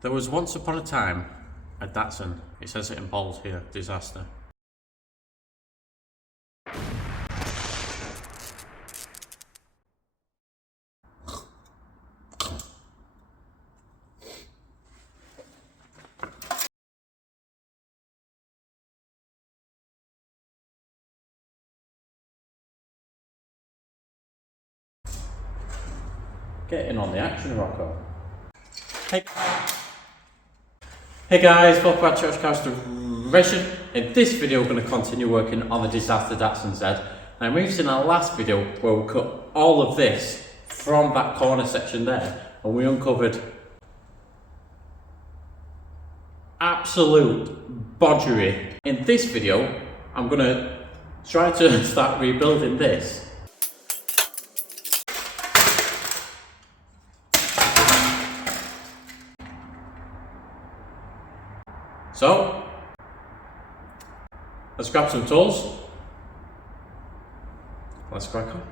There was once upon a time a Datsun. It says it in bold here, Disaster. Getting on the action, Rocco. Hey guys, welcome back to MK2 Restoration. In this video we're going to continue working on the Disaster Datsun Z. Now we've seen our last video where we cut all of this from that corner section there and we uncovered absolute bodgery. In this video I'm going to try to start rebuilding this. So, let's grab some tools. Let's crack on.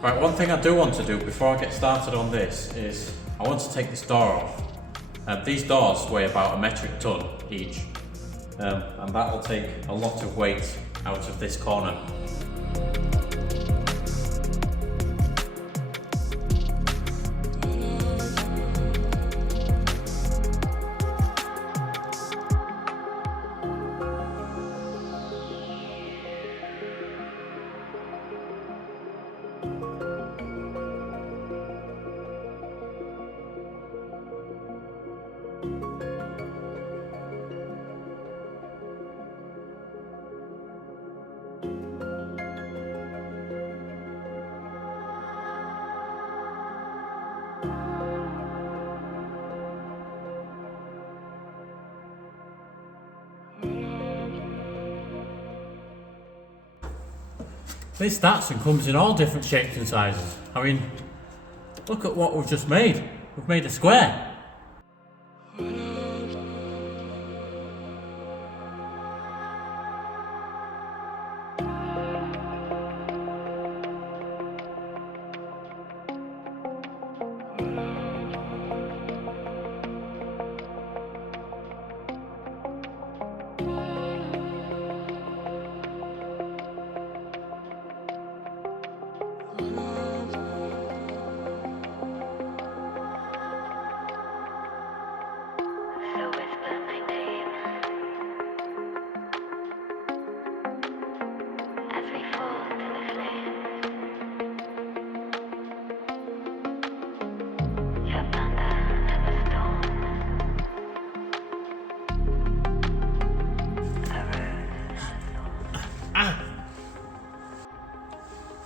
Right, one thing I do want to do before I get started on this is I want to take this door off. These doors weigh about a metric ton each, and that will take a lot of weight out of this corner. This Datsun comes in all different shapes and sizes. I mean, look at what we've just made. We've made a square.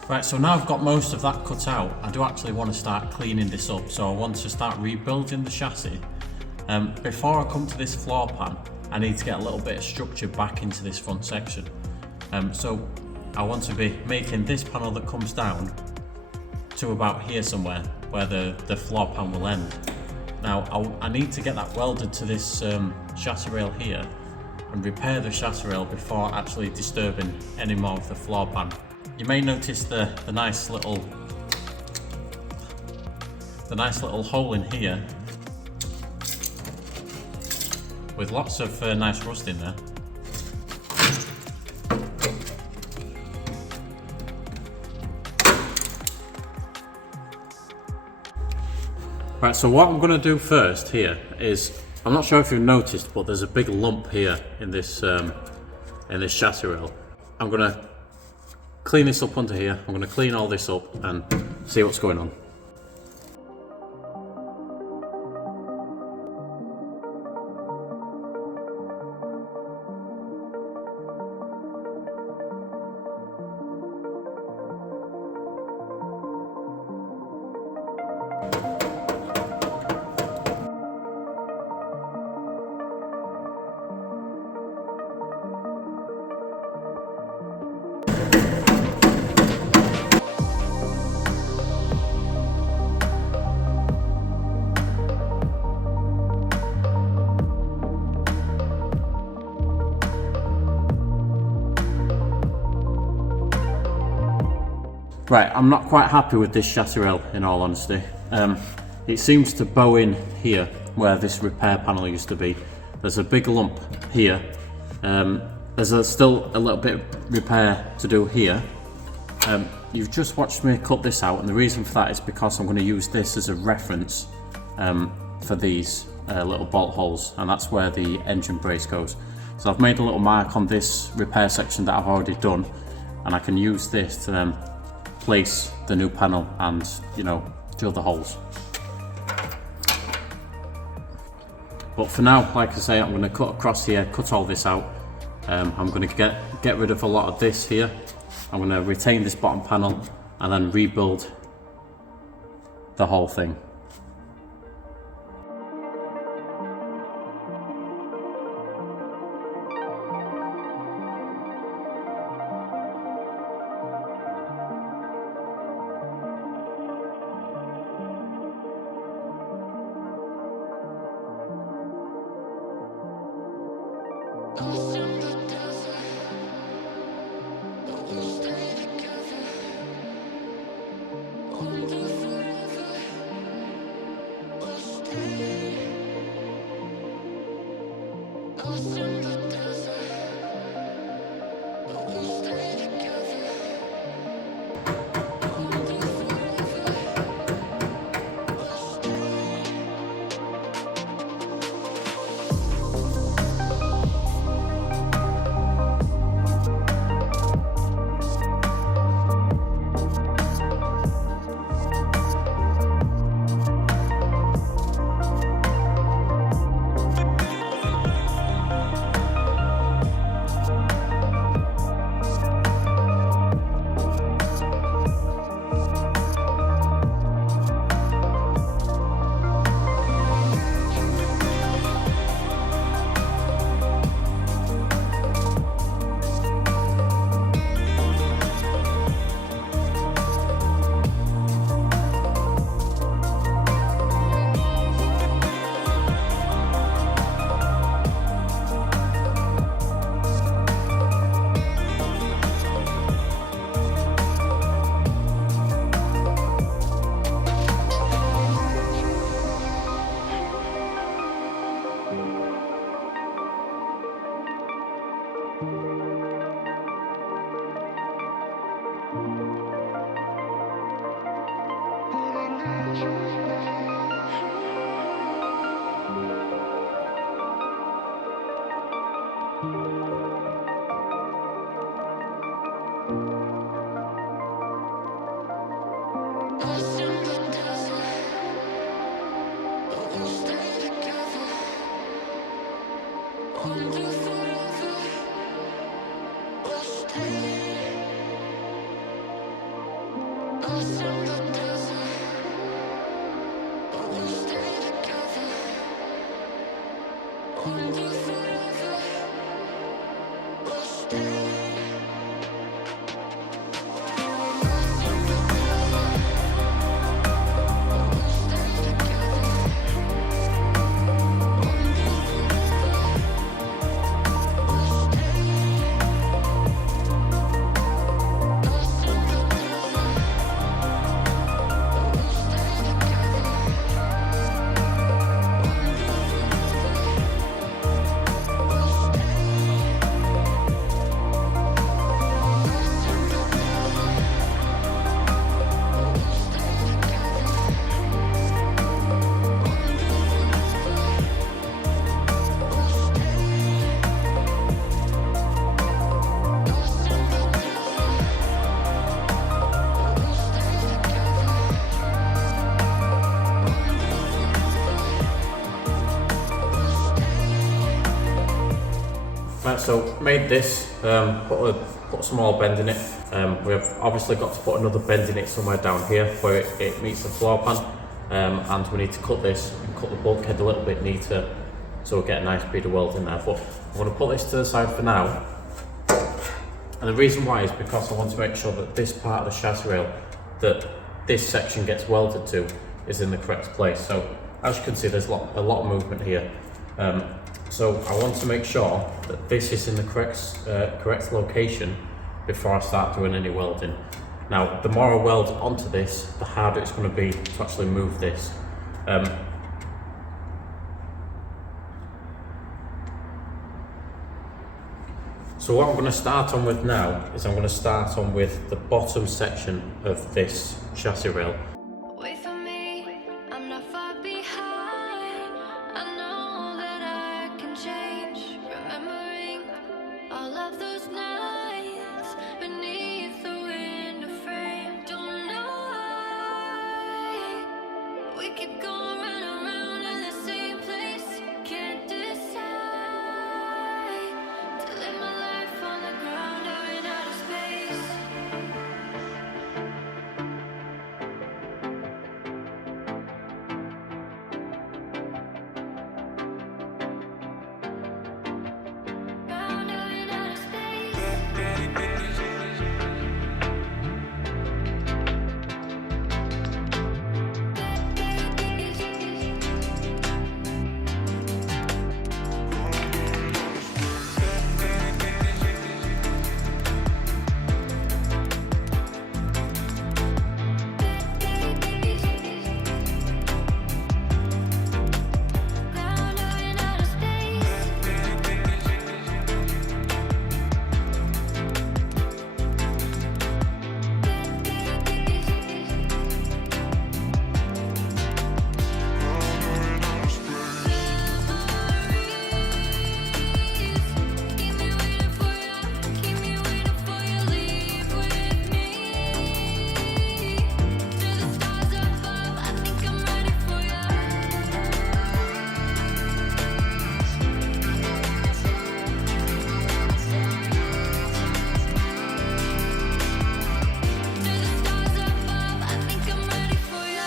Right, so now I've got most of that cut out, I do actually want to start cleaning this up, so I want to start rebuilding the chassis. Before I come to this floor pan, I need to get a little bit of structure back into this front section. So I want to be making this panel that comes down to about here somewhere, where the floor pan will end. Now I need to get that welded to this chassis rail here and repair the chassis rail before actually disturbing any more of the floor pan. You may notice the nice little hole in here with lots of nice rust in there. Right, so what I'm going to do first here is, I'm not sure if you've noticed, but there's a big lump here in this chassis rail. I'm going to clean this up under here. I'm going to clean all this up and see what's going on. Right, I'm not quite happy with this chassis rail, in all honesty. It seems to bow in here where this repair panel used to be. There's a big lump here. There's still a little bit of repair to do here. You've just watched me cut this out, and the reason for that is because I'm going to use this as a reference for these little bolt holes, and that's where the engine brace goes. So I've made a little mark on this repair section that I've already done, and I can use this to then place the new panel and, you know, drill the holes. But for now, like I say, I'm going to cut across here, cut all this out. I'm going to get rid of a lot of this here. I'm going to retain this bottom panel and then rebuild the whole thing. Right, so made this, put a small bend in it. We've obviously got to put another bend in it somewhere down here where it meets the floor pan, and we need to cut this and cut the bulkhead a little bit neater so we'll get a nice bead of weld in there. But I'm going to put this to the side for now, and the reason why is because I want to make sure that this part of the chassis rail that this section gets welded to is in the correct place. So as you can see, there's a lot of movement here. So I want to make sure that this is in the correct location before I start doing any welding. Now, the more I weld onto this, the harder it's going to be to actually move this. So what I'm going to start on with now is I'm going to start on with the bottom section of this chassis rail. Wait for me, I'm not far behind. I know that I can change. Remembering all of those nights beneath the window frame. Don't know why we keep going round and round in the same place. Can't decide to live my life on the ground or in outer space. Ground or in outer space. Ground or in outer space. Keep me waiting for you, keep me waiting for you. Leave with me to the stars above. I think I'm ready for you. To the stars above. I think I'm ready for you.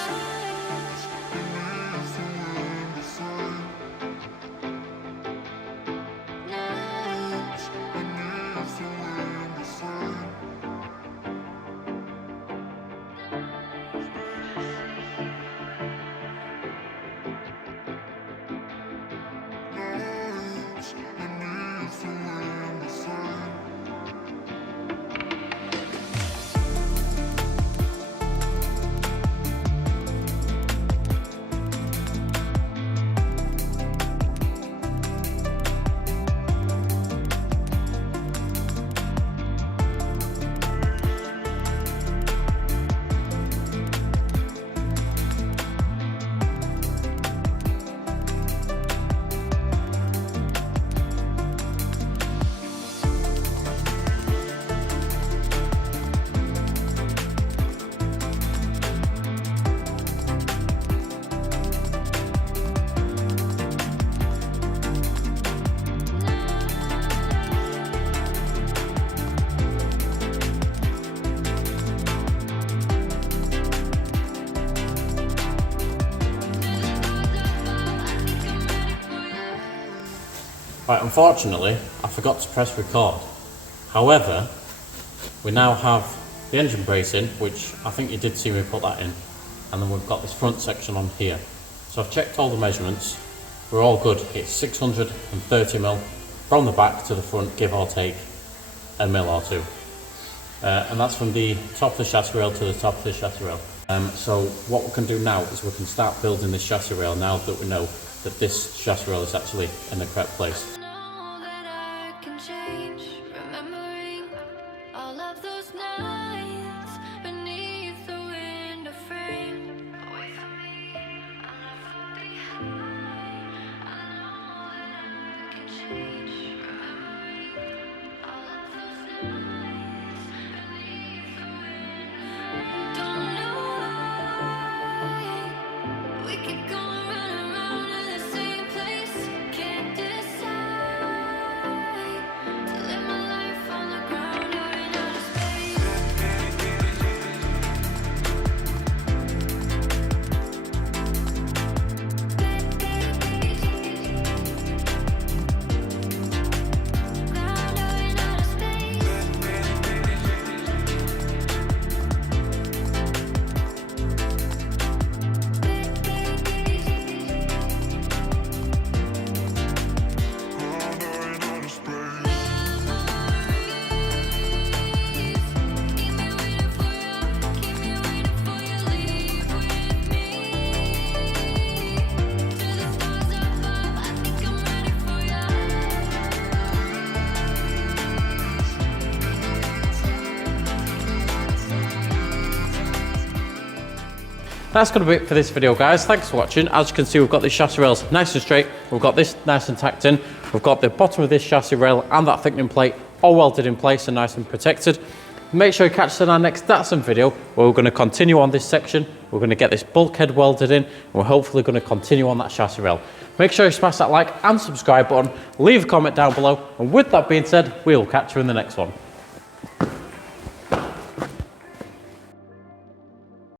Right, unfortunately, I forgot to press record. However, we now have the engine bracing, which I think you did see me put that in, and then we've got this front section on here. So I've checked all the measurements, we're all good. It's 630mm from the back to the front, give or take a mil or two. And that's from the top of the chassis rail to the top of the chassis rail. So what we can do now is we can start building this chassis rail now that we know that this chassis rail is actually in the correct place. I know that I can change. Remembering all of those nights beneath the window frame. Wait for me, I'm not far behind. I know that I can change. Remembering all of those nights beneath the window frame. Don't know why we keep going round and round in the same place. Can't decide to live my life on the ground or in outer space. that's going to be it for this video, guys. Thanks for watching. As you can see, we've got the chassis rails nice and straight. We've got this nice and tacked in. We've got the bottom of this chassis rail and that thickening plate all welded in place and nice and protected. Make sure you catch us in our next Datsun video, where we're going to continue on this section. We're going to get this bulkhead welded in, and we're hopefully going to continue on that chassis rail. Make sure you smash that like and subscribe button, leave a comment down below, and with that being said, we'll catch you in the next one.